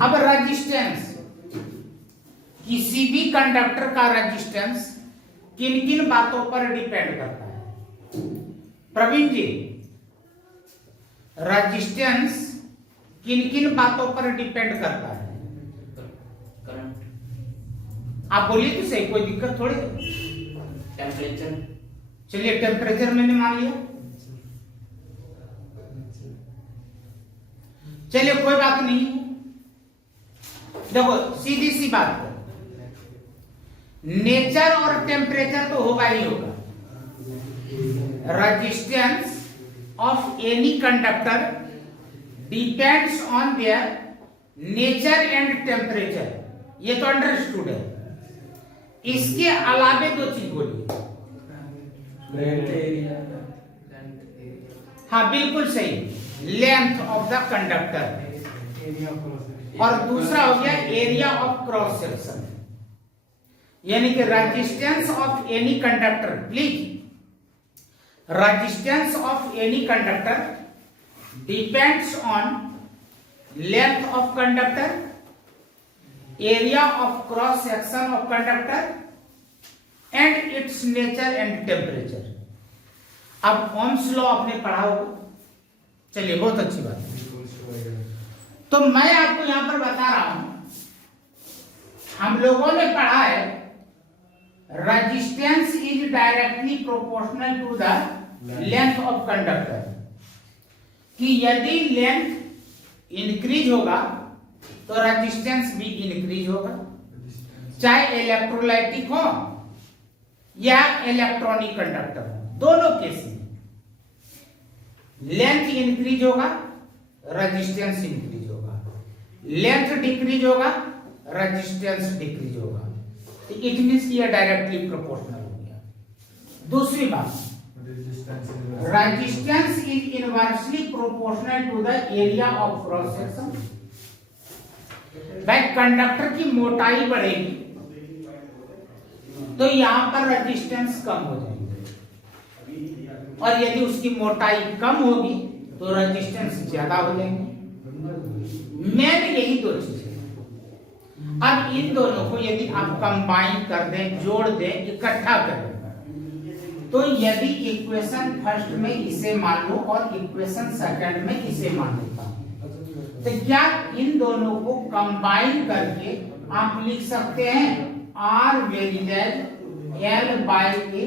अब रेजिस्टेंस, किसी भी कंडक्टर का रेजिस्टेंस किन किन बातों पर डिपेंड करता है प्रवीण जी? रेजिस्टेंस किन किन बातों पर डिपेंड करता है? करंट। आप बोलिए तो सही, कोई दिक्कत थोड़ी। टेम्परेचर। चलिए टेम्परेचर मैंने मान लिया, चलिए कोई बात नहीं। देखो सीधी सी बात है, नेचर और टेम्परेचर तो होगा ही होगा। Resistance of any conductor depends on their nature and temperature, ये तो अंडरस्टूड है। इसके अलावे दो चीज बोलिए। हाँ बिल्कुल सही, लेंथ ऑफ द कंडक्टर, और दूसरा हो गया एरिया ऑफ क्रॉस सेक्शन। यानी कि resistance of any conductor, please, resistance of any conductor depends on length of conductor, area of cross section of conductor and it's nature and temperature. अब Ohm's law आपने पढ़ा होगा, चलिए बहुत अच्छी बात है। तो मैं आपको यहां पर बता रहा हूं, हम लोगों ने पढ़ा है resistance is directly proportional to the length of conductor, कि यदि लेंथ इंक्रीज होगा तो रेजिस्टेंस भी इंक्रीज होगा, चाहे इलेक्ट्रोलाइटिक हो या इलेक्ट्रॉनिक कंडक्टर हो, दोनों केस में लेंथ इंक्रीज होगा, रेजिस्टेंस इंक्रीज होगा, लेंथ डिक्रीज होगा, रेजिस्टेंस डिक्रीज होगा। तो इट मींस ये डायरेक्टली प्रोपोर्शनल हो गया। दूसरी बात, resistance is inversely proportional to the area of cross section. भाई कंडक्टर की मोटाई बढ़ेगी तो यहां पर रेजिस्टेंस कम हो जाएगी, और यदि उसकी मोटाई कम होगी तो रेजिस्टेंस ज्यादा हो जाएंगे। मेन यही दो चीजें। अब इन दोनों को यदि आप कंबाइन कर दें, जोड़ दें, इकट्ठा कर दें, तो यदि इक्वेशन फर्स्ट में इसे मान लो और इक्वेशन सेकंड में इसे मान लेता हूं, तो क्या इन दोनों को कंबाइन करके आप लिख सकते हैं आर वेरिएबल एल बाय ए।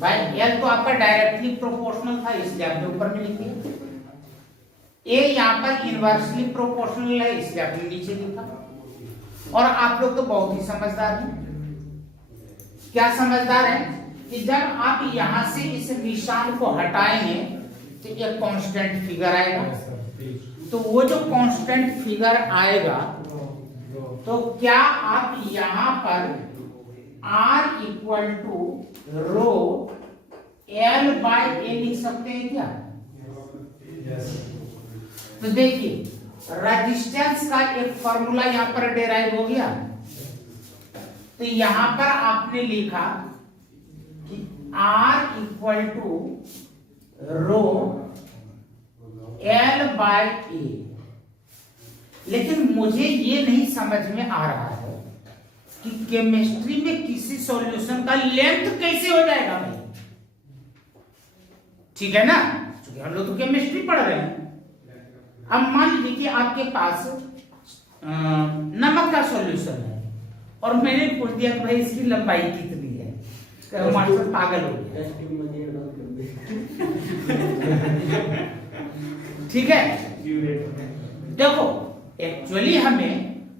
भाई एल तो आपका डायरेक्टली प्रोपोर्शनल था इसलिए आपने ऊपर में लिखिए, ए यहाँ पर इनवर्सली प्रोपोर्शनल है इसलिए आपने नीचे लिखा। और आप लोग तो बहुत ही समझदार हैं। क्या समझदार हैं कि जब आप यहां से इस निशान को हटाएंगे तो एक कांस्टेंट फिगर आएगा, तो वो जो कांस्टेंट फिगर आएगा तो क्या आप यहां पर R equal to rho L by A लिख सकते हैं क्या? तो देखिए रेजिस्टेंस का एक फॉर्मूला यहां पर डेराइव हो गया, तो यहां पर आपने लिखा कि R equal to rho L by A. लेकिन मुझे ये नहीं समझ में आ रहा है कि केमिस्ट्री में किसी सॉल्यूशन का लेंथ कैसे हो जाएगा भाई? ठीक है ना, क्योंकि हम लोग तो केमिस्ट्री पढ़ रहे हैं। अब मान लीजिए कि आपके पास नमक का सॉल्यूशन है और मैंने पूछ दिया कि भाई इसकी लंबाई कितनी है, मास्टर पागल हो गया। ठीक है, देखो एक्चुअली हमें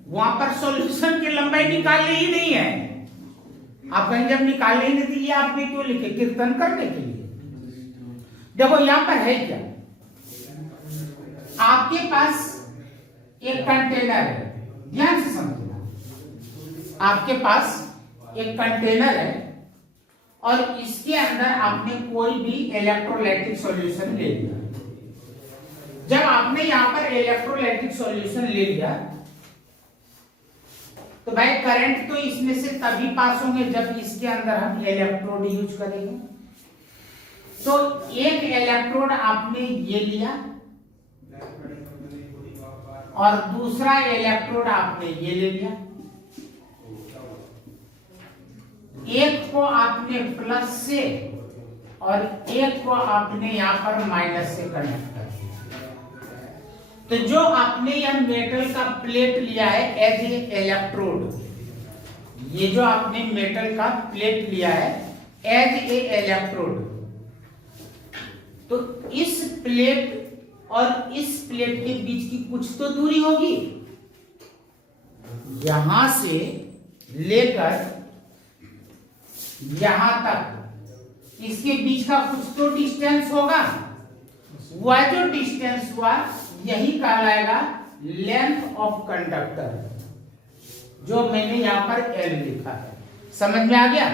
वहां पर सॉल्यूशन की लंबाई निकालनी ही नहीं है। आप कहीं जब निकालने ही नहीं थी, ये आपने क्यों लिखे? कीर्तन करने के लिए। देखो यहां पर है क्या, आपके पास एक कंटेनर है, ध्यान से समझना। आपके पास एक कंटेनर है और इसके अंदर आपने कोई भी इलेक्ट्रोलाइटिक सॉल्यूशन ले लिया। जब आपने यहां पर इलेक्ट्रोलाइटिक सॉल्यूशन ले लिया तो भाई करंट तो इसमें से तभी पास होंगे जब इसके अंदर हम इलेक्ट्रोड यूज करेंगे। तो एक इलेक्ट्रोड आपने ये लिया और दूसरा इलेक्ट्रोड आपने ये ले लिया, एक को आपने प्लस से और एक को आपने यहां पर माइनस से कनेक्ट कर दिया। तो जो आपने यह मेटल का प्लेट लिया है एज ए इलेक्ट्रोड, ये जो आपने मेटल का प्लेट लिया है एज ए इलेक्ट्रोड, तो इस प्लेट और इस प्लेट के बीच की कुछ तो दूरी होगी, यहां से लेकर यहां तक इसके बीच का कुछ तो डिस्टेंस होगा। वह जो डिस्टेंस हुआ यही कहलाएगा लेंथ ऑफ कंडक्टर, जो मैंने यहां पर L लिखा है। समझ में आ गया?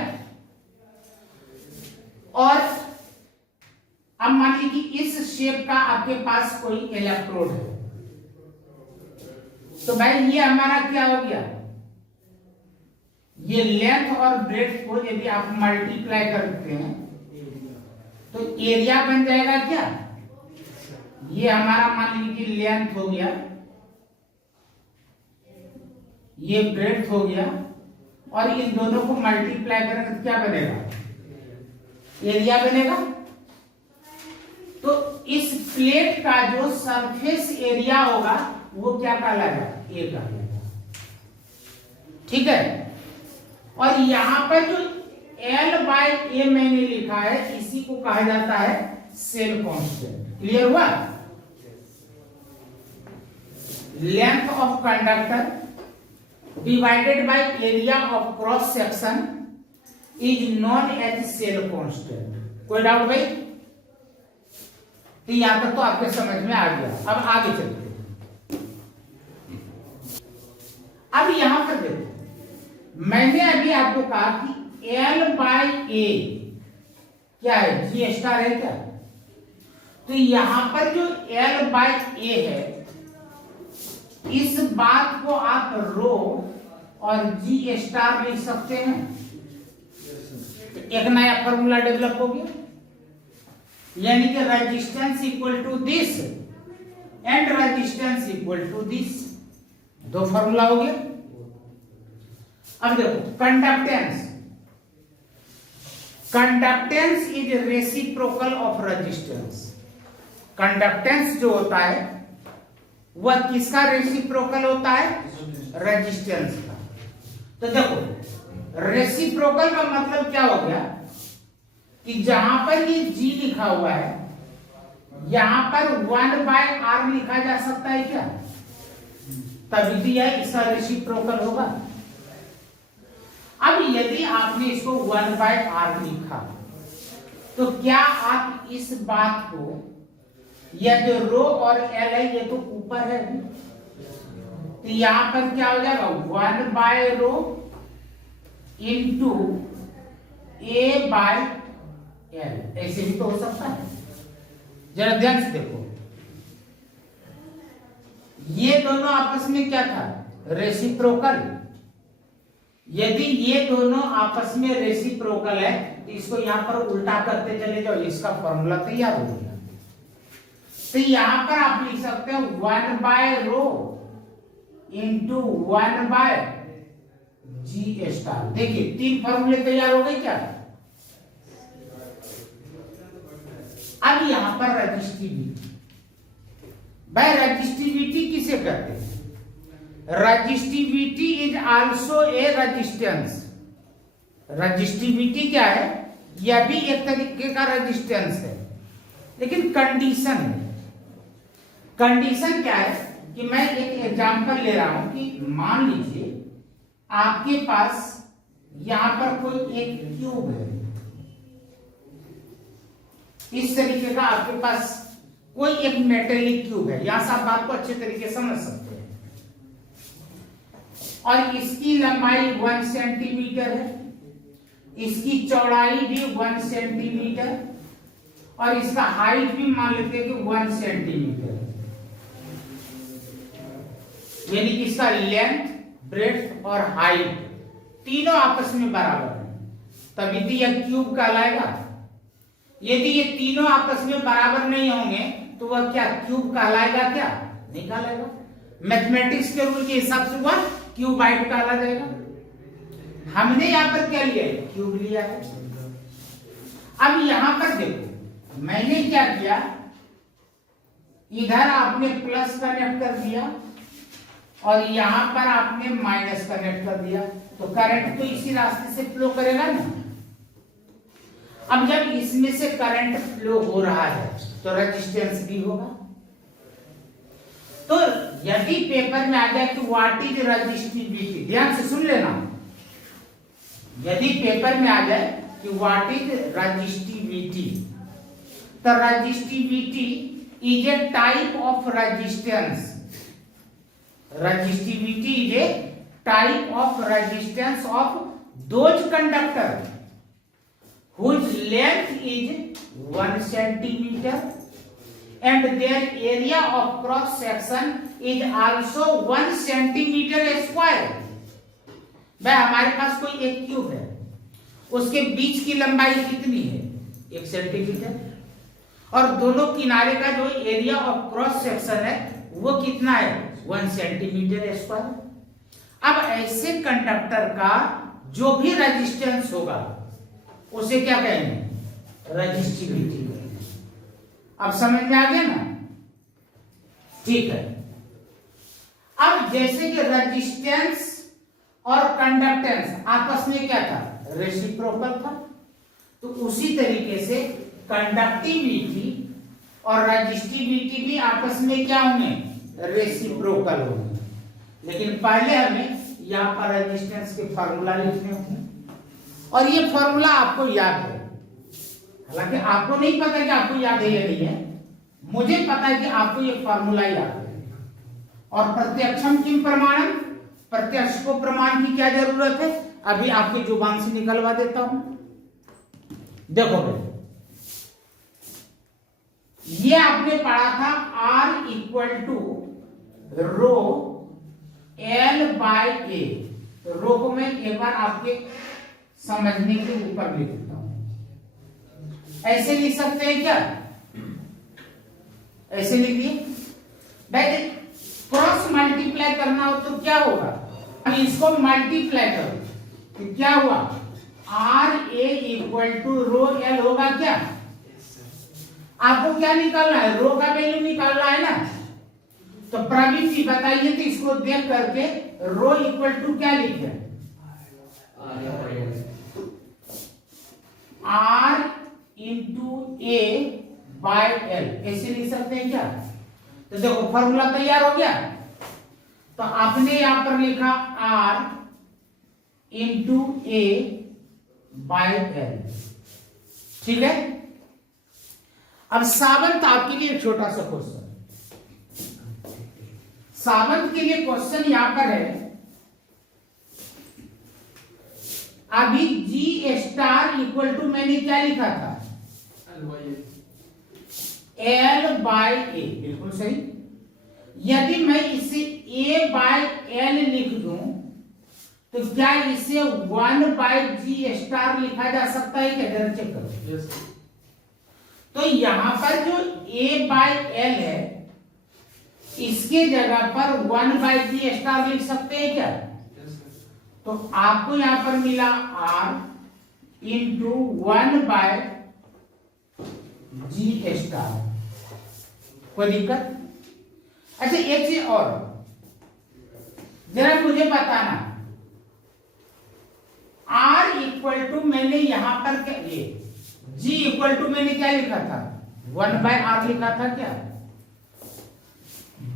और अब मान लीजिए कि इस शेप का आपके पास कोई इलेक्ट्रोड है, तो भाई ये हमारा क्या हो गया, ये लेंथ और ब्रेड्थ को यदि आप मल्टीप्लाई करते हैं तो एरिया बन जाएगा क्या, ये हमारा मान लीजिए लेंथ हो गया, ये ब्रेड्थ हो गया, और इन दोनों को मल्टीप्लाई करेंगे तो क्या बनेगा, एरिया बनेगा। तो इस प्लेट का जो सरफेस एरिया होगा वो क्या कहलाएगा, ए कहलाएगा। ठीक है? और यहां पर जो L/A मैंने लिखा है इसी को कहा जाता है सेल कांस्टेंट। क्लियर हुआ? Length of conductor divided by area of cross section is known as cell constant. कोई डाउट भाई? तो यहां तक तो आपके समझ में आ गया। अब आगे चलते हैं। अब यहां पर देखो, मैंने अभी आपको कहा कि L/A क्या है, G स्टार है क्या, तो यहां पर जो L/A है इस बात को आप रो और G स्टार लिख सकते हैं। एक नया फॉर्मूला डेवलप हो गया, यानी कि resistance equal to this and resistance equal to this, दो फॉर्मूला हो गया। अब देखो conductance, conductance is reciprocal of resistance. Conductance जो होता है वह किसका रेसिप्रोकल होता है, रेजिस्टेंस का। तो देखो रेसिप्रोकल का मतलब क्या हो गया कि जहां पर ये G लिखा हुआ है यहां पर 1/R लिखा जा सकता है क्या, तभी तो यह इसका रेसिप्रोकल होगा। अब यदि आपने इसको 1/R लिखा तो क्या आप इस बात को, यह जो रो और L है ये तो ऊपर है, तो यहां पर क्या हो जाएगा 1/रो इंटू A/L, ऐसे भी तो हो सकता है। जरा ध्यान से देखो, ये दोनों आपस में क्या था, रेसिप्रोकल। यदि ये दोनों आपस में रेसिप्रोकल है तो इसको यहां पर उल्टा करते चले जाओ, इसका फॉर्मूला तैयार हो गया। तो यहां पर आप लिख सकते हो 1/रो इंटू 1/G स्टार। देखिए तीन फॉर्मूले तैयार हो गए क्या। अब यहां पर रजिस्टिविटी, भाई रजिस्टिविटी किसे कहते हैं, resistivity is also a resistance. Resistivity क्या है, यह भी एक तरीके का रेजिस्टेंस है, लेकिन कंडीशन है। कंडीशन क्या है कि मैं एक एग्जांपल ले रहा हूं कि मान लीजिए आपके पास यहां पर कोई एक क्यूब है, इस तरीके का आपके पास कोई एक मेटेलिक क्यूब है, यहां से आप बात को अच्छे तरीके से समझ सकते हैं। और इसकी लंबाई 1 सेंटीमीटर है, इसकी चौड़ाई भी 1 सेंटीमीटर, और इसका हाइट भी मान लेते हैं कि 1 सेंटीमीटर है। यानी कि इसका लेंथ, ब्रेड्थ और हाइट तीनों आपस में बराबर है, तभी तो यह क्यूब कहलाएगा। यदि ये तीनों आपस में बराबर नहीं होंगे तो वह क्या क्यूब कहलाएगा, क्या नहीं कहलाएगा। मैथमेटिक्स के रूल के हिसाब से वह क्यूबाइट कहा जाएगा। हमने यहां पर क्या लिया है, क्यूब लिया है। अब यहां पर देखो मैंने क्या किया, इधर आपने प्लस कनेक्ट कर दिया और यहां पर आपने माइनस कनेक्ट कर दिया, तो करंट तो इसी रास्ते से फ्लो करेगा ना। अब जब इसमें से करंट फ्लो हो रहा है तो रेजिस्टेंस भी होगा। तो यदि पेपर में आ जाए कि व्हाट इज रेजिस्टिविटी, ध्यान से सुन लेना, यदि पेपर में आ जाए कि व्हाट इज रेजिस्टिविटी, तो resistivity is a type of resistance. Resistivity is a type of resistance of those conductor whose length is 1 centimeter and their area of cross section is also 1 centimeter square। भाई हमारे पास कोई एक cube है, उसके बीच की लंबाई कितनी है, 1 सेंटीमीटर, और दोनों किनारे का जो एरिया ऑफ क्रॉस सेक्शन है वो कितना है, 1 सेंटीमीटर स्क्वायर। अब ऐसे कंडक्टर का जो भी रेजिस्टेंस होगा उसे क्या कहेंगे, रेजिस्टिविटी। अब समझ में आ गया ना, ठीक है। अब जैसे कि रेजिस्टेंस और कंडक्टेंस आपस में क्या था, रेसिप्रोकल था, तो उसी तरीके से कंडक्टिविटी और रेजिस्टिविटी भी आपस में क्या होंगे, रेसिप्रोकल होंगे। लेकिन पहले हमें यहां पर रेजिस्टेंस के फार्मूला लिखने होंगे और ये फॉर्मूला आपको याद है। हालांकि आपको नहीं पता कि आपको याद है या नहीं है, मुझे पता है कि आपको ये फॉर्मूला याद है। और प्रत्यक्षम किम प्रमाणम, प्रत्यक्ष को प्रमाण की क्या जरूरत है, अभी आपके जुबान से निकलवा देता हूं। देखो भाई, ये आपने पढ़ा था R equal to rho L by A. Rho को मैं एक बार आपके समझने के ऊपर लिख देता हूं। ऐसे लिख सकते हैं क्या, ऐसे लिख दिए। भाई क्रॉस मल्टीप्लाई करना हो तो क्या होगा, हम इसको मल्टीप्लाई करो तो क्या हुआ, R A equal to rho L होगा क्या। आपको क्या निकालना है, रो का वैल्यू निकालना है ना। तो प्रवीण जी बताइए, तो इसको देख करके रो इक्वल टू क्या लिखे, R into A by L, ऐसे लिख सकते हैं क्या। तो देखो फॉर्मूला तैयार हो गया। तो आपने यहां पर लिखा R into A by L, ठीक है। अब सावंत आपके लिए छोटा सा क्वेश्चन, सावंत के लिए क्वेश्चन यहां पर है। अभी G स्टार इक्वल टू मैंने क्या लिखा था, L बाय ए, बिल्कुल सही। यदि मैं इसे A बाय L लिख दूं तो क्या इसे 1 बाय G स्टार लिखा जा सकता है क्या, जरा चेक करो। yes. तो यहां पर जो A बाय L है इसके जगह पर 1 बाय G स्टार लिख सकते हैं क्या। तो आपको यहां पर मिला R into 1 by G star, कोई दिक्कत। अच्छा एक चीज और जरा मुझे बताना, R इक्वल टू मैंने यहां पर क्या, ये G इक्वल टू मैंने क्या लिखा था, 1 बाय R लिखा था क्या।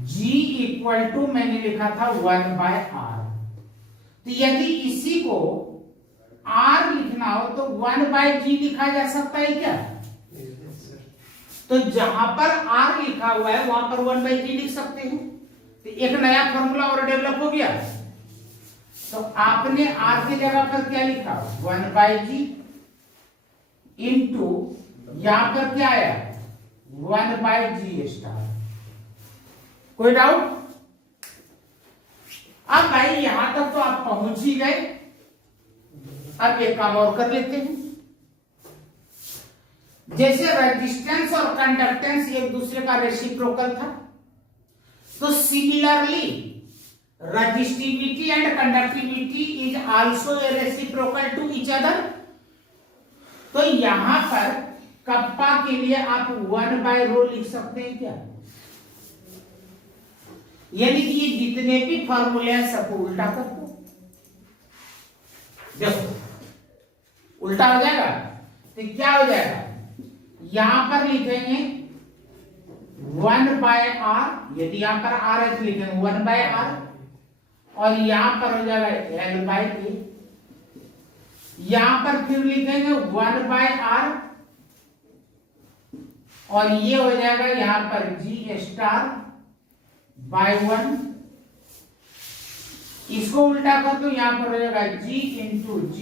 G इक्वल टू मैंने लिखा था 1 बाय R। तो यदि इसी को R लिखना हो तो 1 बाय G लिखा जा सकता है क्या। तो जहां पर R लिखा हुआ है वहां पर 1 बाय G लिख सकते हैं। तो एक नया फॉर्मूला और डेवलप हो गया। तो आपने R की जगह पर क्या लिखा, 1 बाय G इंटू यहां पर क्या आया, 1 बाय G स्टार। कोई डाउट। अब भाई यहां तक तो आप पहुंच ही गए। अब एक काम और कर लेते हैं। जैसे रेजिस्टेंस और कंडक्टेंस एक दूसरे का रेसिप्रोकल था, तो similarly resistivity and conductivity is also reciprocal to each other। तो यहां पर कप्पा के लिए आप 1/ρ लिख सकते हैं क्या? यानी कि ये जितने भी फॉर्मूले हैं सबको उल्टा कर दो। देखो उल्टा हो जाएगा तो क्या हो जाएगा, यहां पर लिखेंगे 1/r, यदि यहां पर r है तो लिखेंगे 1/r, और यहां पर हो जाएगा L/A, यहां पर फिर लिखेंगे 1/r, और ये हो जाएगा यहां पर G*/1। इसको उल्टा कर दो, यहां पर हो जाएगा G × G*।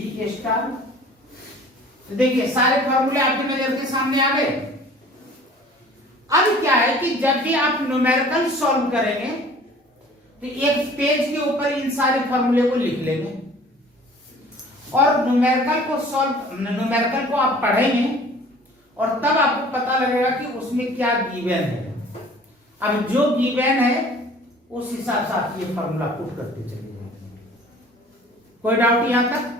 तो देखिए सारे फॉर्मूले आपकी नजर के सामने आ गए। अब क्या है कि जब भी आप न्यूमेरिकल सॉल्व करेंगे तो एक पेज के ऊपर इन सारे फॉर्मूले को लिख लेंगे, और न्यूमेरिकल को आप पढ़ेंगे और तब आपको पता लगेगा कि उसमें क्या गिवन है। अब जो गिवन है उस हिसाब से आप ये फॉर्मूला पुट करते चलिए। कोई डाउट यहां तक?